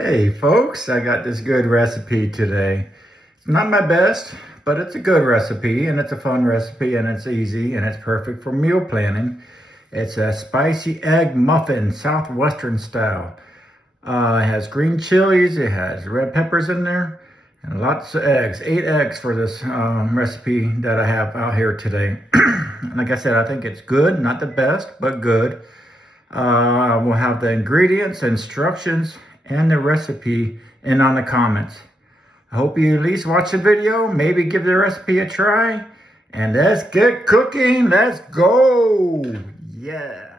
Hey folks, I got this good recipe today. It's not my best, but it's a good recipe and it's a fun recipe and it's easy and it's perfect for meal planning. It's a spicy egg muffin, Southwestern style. It has green chilies, it has red peppers in there, and lots of eggs. 8 eggs for this recipe that I have out here today. Like I said, I think it's good, not the best, but good. We'll have the ingredients, instructions, and the recipe in on the comments. I hope you at least watch the video, maybe give the recipe a try, and let's get cooking. Let's go. Yeah.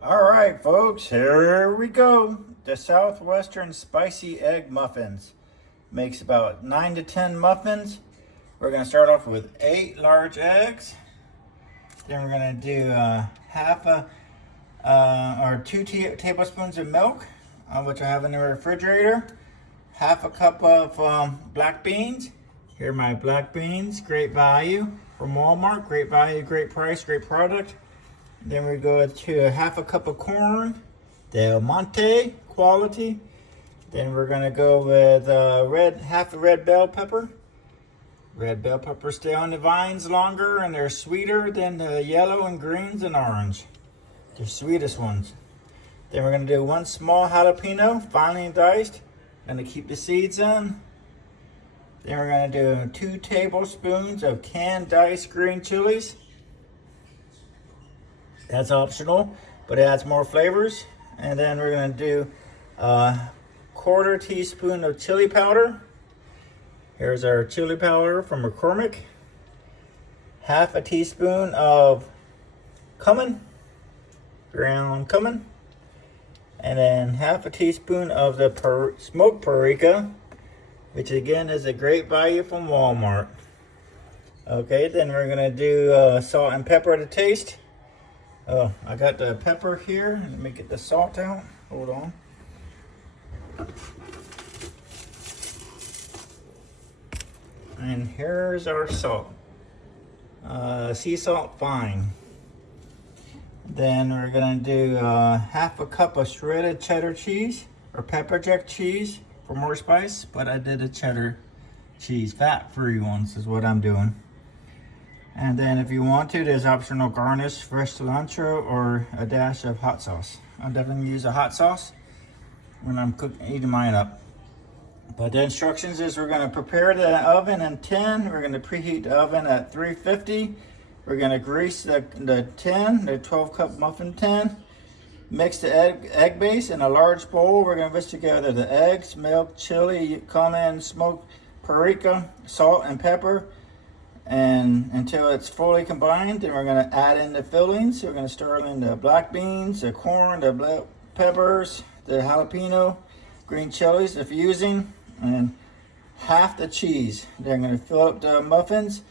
All right, folks, here we go. The Southwestern Spicy Egg Muffins. Makes about 9 to 10 muffins. We're going to start off with 8 large eggs. Then we're going to do half a or 2 tablespoons of milk, which I have in the refrigerator. Half a cup of black beans. Here are my black beans, great value from Walmart. Great value, great price, great product. Then we go to half a cup of corn, Del Monte quality. Then we're going to go with half a red bell pepper. Red bell peppers stay on the vines longer and they're sweeter than the yellow and greens and orange. They're sweetest ones. Then we're going to do 1 small jalapeno, finely diced. Going to keep the seeds in. Then we're going to do 2 tablespoons of canned diced green chilies. That's optional, but it adds more flavors. And then we're going to do a 1/4 teaspoon of chili powder. Here's our chili powder from McCormick. Half a teaspoon of cumin, ground cumin. And then half a teaspoon of the smoked paprika, which again is a great value from Walmart. Okay, then we're gonna do salt and pepper to taste. Oh, I got the pepper here. Let me get the salt out. Hold on. And here's our salt. Sea salt fine. Then we're gonna do half a cup of shredded cheddar cheese or pepper jack cheese for more spice, but I did a cheddar cheese, fat-free ones is what I'm doing. And then if you want to, there's optional garnish, fresh cilantro or a dash of hot sauce. I'll definitely use a hot sauce when I'm eating mine up. But the instructions is we're going to prepare the oven in 10. We're going to preheat the oven at 350. We're going to grease the tin, the 12-cup muffin tin. Mix the egg base in a large bowl. We're going to mix together the eggs, milk, chili, cumin, smoked paprika, salt, and pepper. And until it's fully combined, then we're going to add in the fillings. So we're going to stir in the black beans, the corn, the black peppers, the jalapeno, green chilies if you're using, and half the cheese. Then I'm going to fill up the muffins.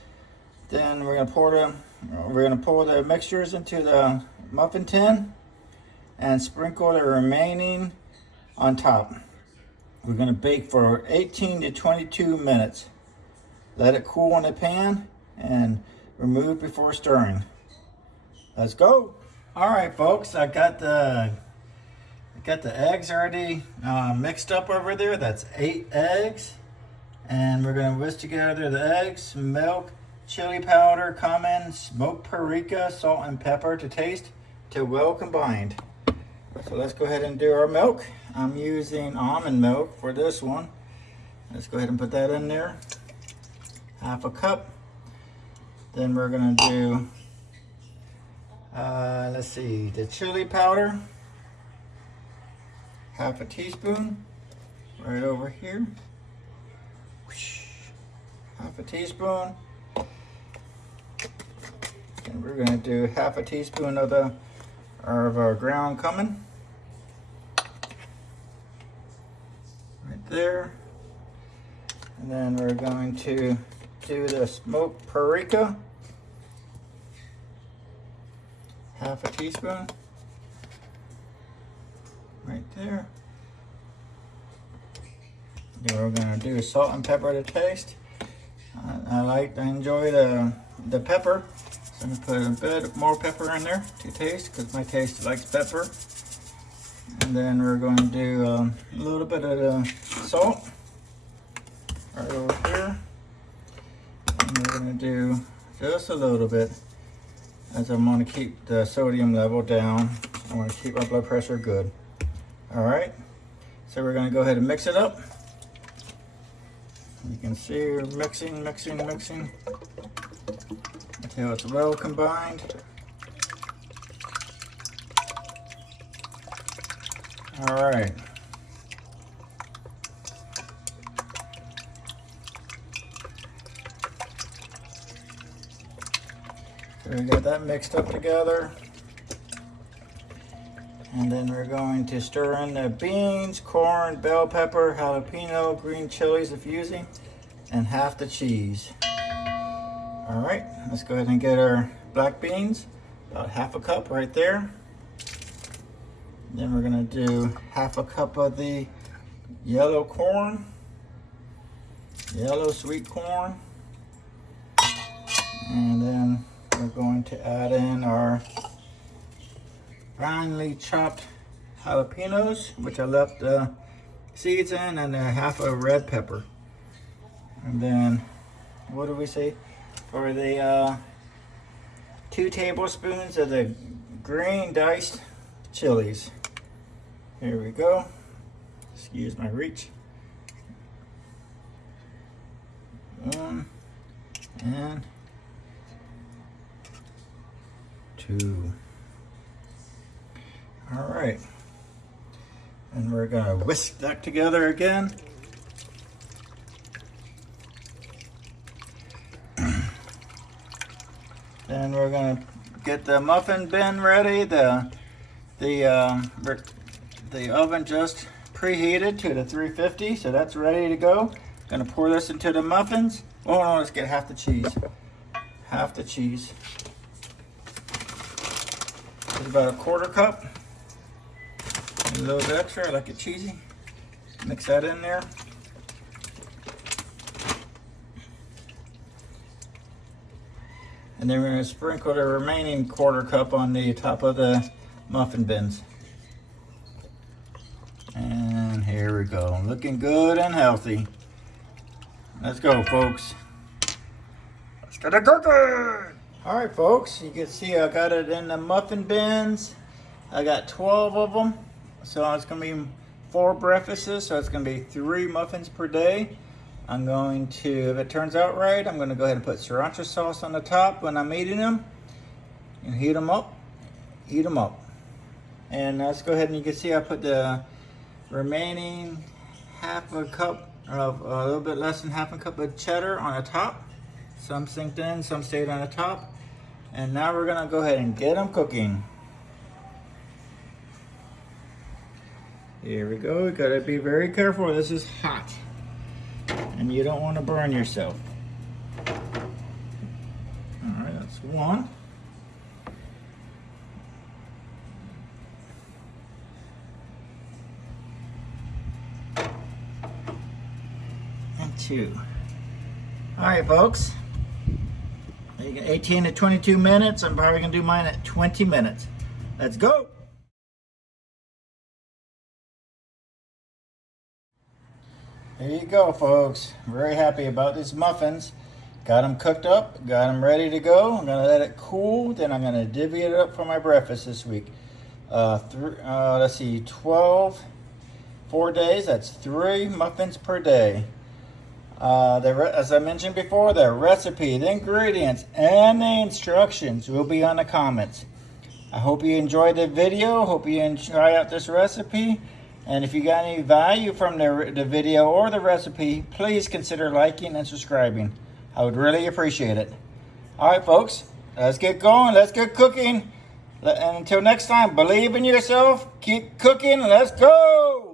Then we're going to pour the mixtures into the muffin tin and sprinkle the remaining on top. We're going to bake for 18 to 22 minutes. Let it cool in the pan and remove before stirring. Let's go. All right, folks, I got the eggs already mixed up over there. That's 8 eggs. And we're going to whisk together the eggs, milk, chili powder, cumin, smoked paprika, salt, and pepper to taste till well combined. So let's go ahead and do our milk. I'm using almond milk for this one. Let's go ahead and put that in there. Half a cup. Then we're going to do, let's see, the chili powder. Half a teaspoon right over here. Half a teaspoon. And we're going to do half a teaspoon of our ground cumin. Right there. And then we're going to do the smoked paprika. Half a teaspoon. Right there. Then we're going to do salt and pepper to taste. I enjoy the pepper, So I'm gonna put a bit more pepper in there to taste, because my taste likes pepper. And then we're going to do a little bit of the salt right over here. And we're going to do just a little bit, as I'm going to keep the sodium level down. I want to keep my blood pressure good. All right, so we're going to go ahead and mix it up. You can see we're mixing until it's well combined. All right. So we got that mixed up together. And then we're going to stir in the beans, corn, bell pepper, jalapeno, green chilies if using, and half the cheese. All right, let's go ahead and get our black beans, about half a cup right there. Then we're gonna do half a cup of the yellow corn, yellow sweet corn. And then we're going to add in our finely chopped jalapeños, which I left the seeds in, and a half a red pepper. And then, what do we say? For the 2 tablespoons of the green diced chilies. Here we go. Excuse my reach. 1 and 2. All right. And we're gonna whisk that together again. Then we're gonna get the muffin bin ready. The oven just preheated to the 350, so that's ready to go. Gonna pour this into the muffins. Oh no, let's get half the cheese. Half the cheese. It's about a 1/4 cup. A little bit extra, I like it cheesy. Mix that in there. And then we're gonna sprinkle the remaining 1/4 cup on the top of the muffin bins. And here we go, looking good and healthy. Let's go, folks. Let's get it cooking. All right, folks, you can see I got it in the muffin bins. I got 12 of them. So it's gonna be 4 breakfasts, so it's gonna be 3 muffins per day. I'm going to, if it turns out right, I'm gonna go ahead and put sriracha sauce on the top when I'm eating them. And heat them up, eat them up. And let's go ahead, and you can see I put the remaining half a cup of, a little bit less than half a cup of cheddar on the top. Some sinked in, some stayed on the top. And now we're gonna go ahead and get them cooking. Here we go, we gotta be very careful, this is hot. And you don't wanna burn yourself. All right, that's 1. And 2. All right, folks. You get 18 to 22 minutes. I'm probably gonna do mine at 20 minutes. Let's go. There you go, folks. Very happy about these muffins. Got them cooked up, got them ready to go. I'm gonna let it cool, then I'm gonna divvy it up for my breakfast this week. Let's see, 4 days, that's 3 muffins per day. As I mentioned before, the recipe, the ingredients, and the instructions will be on the comments. I hope you enjoyed the video. Hope you try out this recipe. And if you got any value from the video or the recipe, please consider liking and subscribing. I would really appreciate it. All right, folks, let's get going. Let's get cooking. And until next time, believe in yourself. Keep cooking. Let's go.